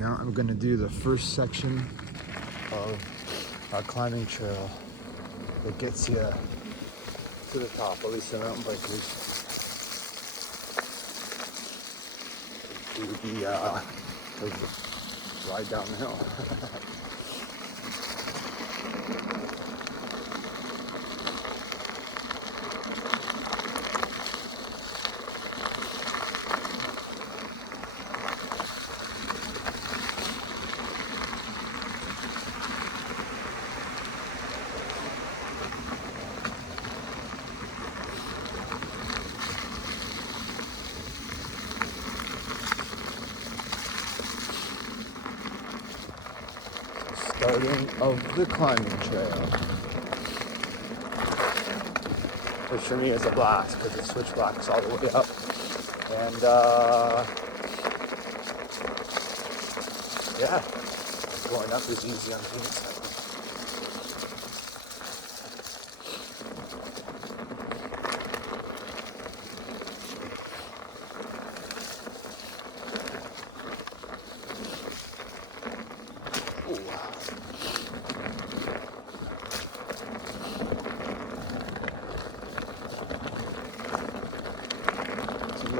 now I'm gonna do the first section of our climbing trail that gets you to the top, at least the mountain bikers do the ride down the hill. Starting of the climbing trail, which for me is a blast because it switchbacks all the way up, and yeah, going up is easy on Phoenix.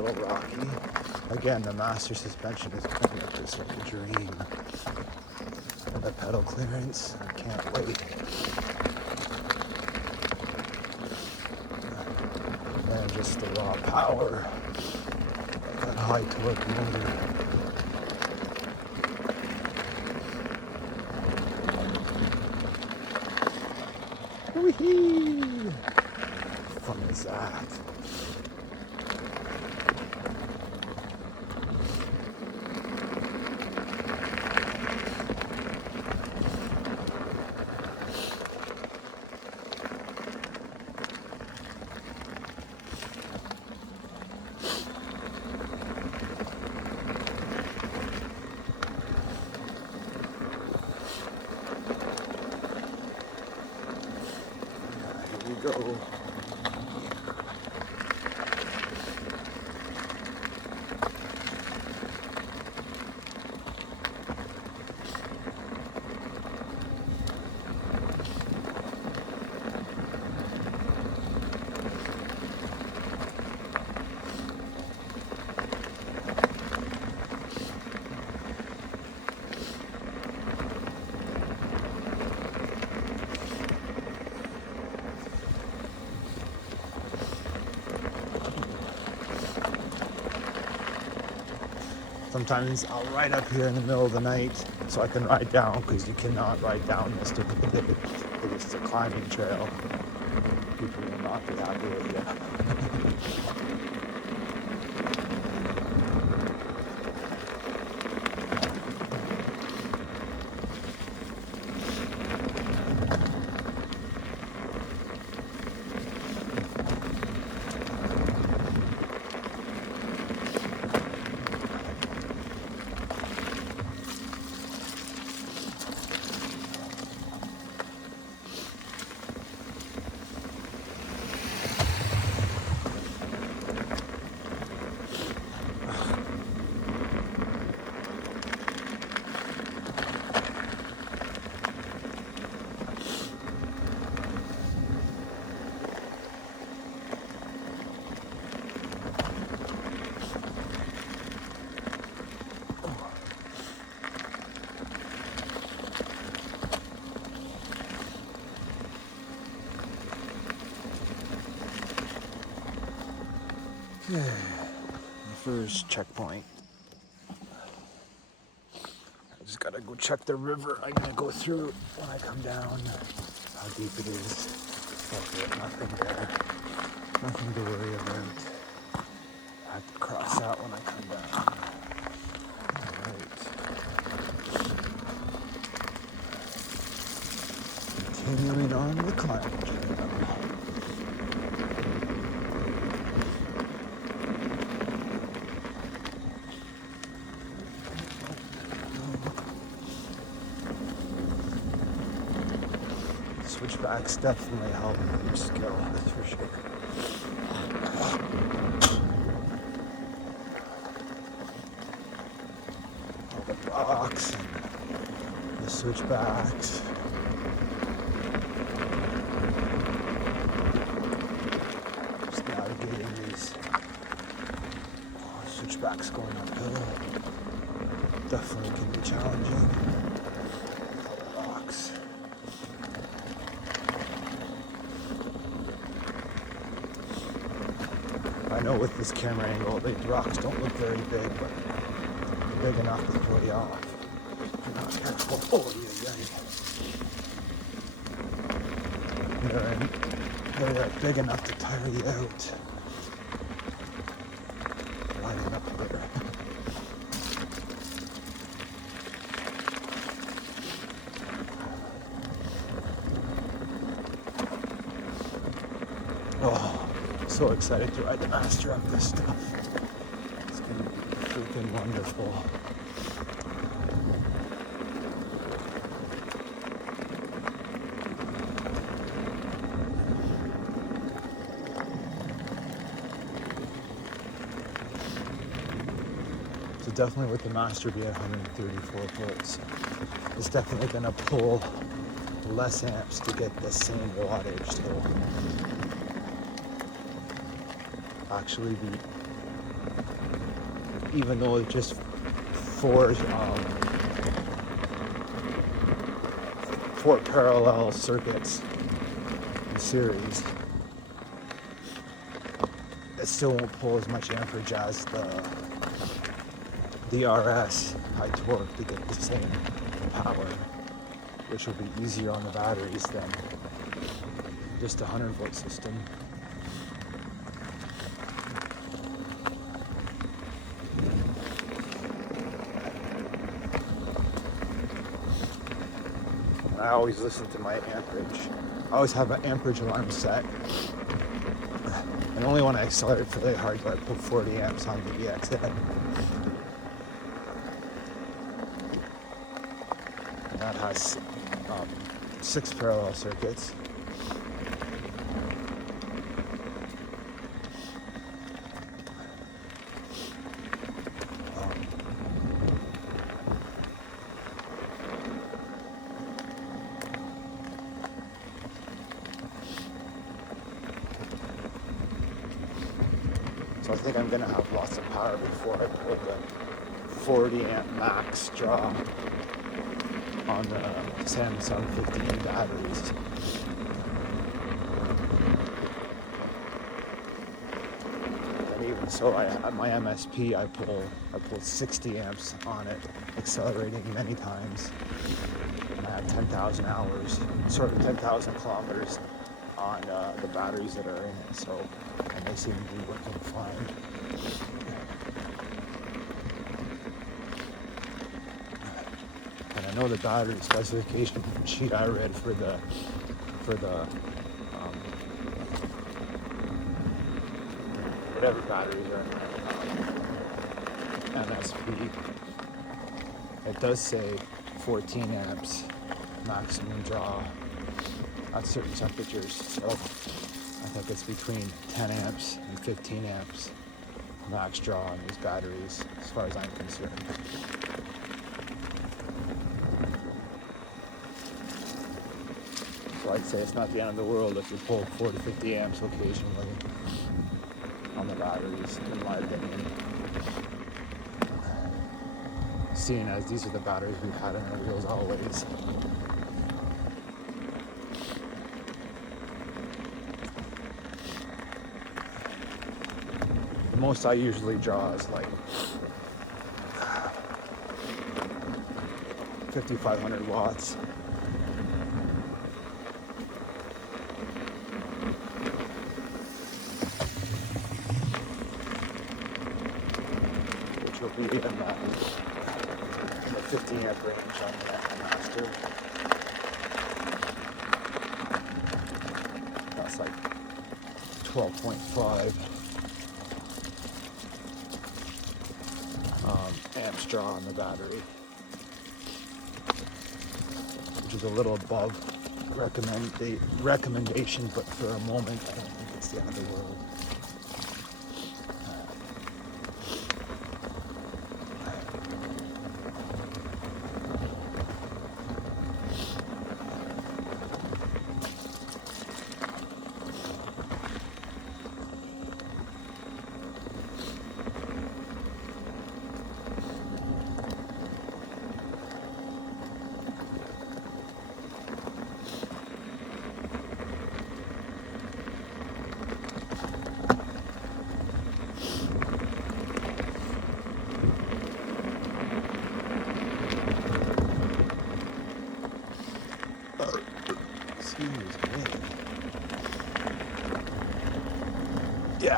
Rocky. Again, the master suspension is coming up just like a dream. And the pedal clearance, I can't wait. And just the raw power of that high torque motor. Whee! How fun is that? Go. Sometimes I'll ride up here in the middle of the night so I can ride down, because you cannot ride down this stupid thing. It is a climbing trail. People will not be happy with you. The first checkpoint. I just gotta go check the river I'm gonna go through when I come down. How deep it is. Okay, nothing there. Nothing to worry about. I have to cross that when I come down. Alright. Continuing on the climbing trail. Switchbacks definitely help your skill, that's for sure. All the rocks and the switchbacks. Just navigating these switchbacks going uphill definitely can be challenging. All the rocks. I know with this camera angle, the rocks don't look very big, but they're big enough to throw you off. If you're not careful. Oh, yeah. They're big enough to tire you out. Lining up there. Oh, so excited to ride the Master up this stuff. It's gonna be freaking wonderful. So definitely with the Master being 134 volts, it's definitely gonna pull less amps to get the same wattage. So actually, even though it's just four parallel circuits in series, it still won't pull as much amperage as the RS high torque to get the same power, which will be easier on the batteries than just a 100-volt system. I always listen to my amperage. I always have an amperage alarm set. And only when I accelerate really hard do I put 40 amps on the EXN. And that has 6 parallel circuits. So I think I'm going to have lots of power before I put the 40 amp max draw on the Samsung 50E batteries. And even so, at my MSP, I pulled 60 amps on it, accelerating many times. And I have 10,000 hours, 10,000 kilometers on the batteries that are in it. So, and they seem to be working fine. And I know the battery specification sheet I read for the whatever batteries are in MSP, it does say 14 amps maximum draw at certain temperatures. So I think it's between 10 amps and 15 amps max draw on these batteries, as far as I'm concerned. So I'd say it's not the end of the world if you pull 40 to 50 amps occasionally on the batteries, in my opinion. Seeing as these are the batteries we've had in our wheels always. The most I usually draw is like 5,500 watts. Which will be in the 50 amp range on the Master. That's like 12.5 amps draw on the battery, which is a little above recommendation, but for a moment I don't think it's the end of the world.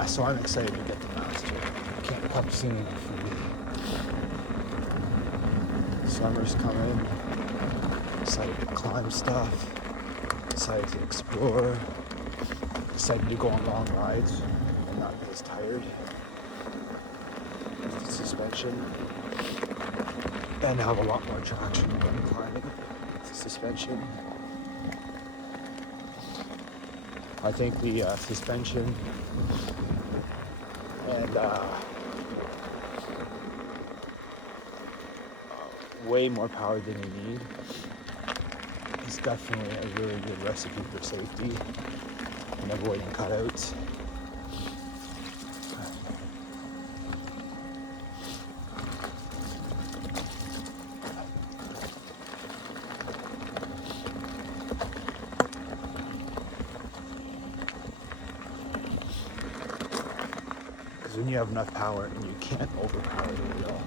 Yeah, so I'm excited to get the Master. Can't come soon for me. Summer's coming. Excited to climb stuff. Excited to explore. Excited to go on long rides and not be as tired with the suspension. And have a lot more traction when climbing the suspension. I think the suspension and way more power than you need is definitely a really good recipe for safety and avoiding cutouts. Because when you have enough power and you can't overpower the wheel,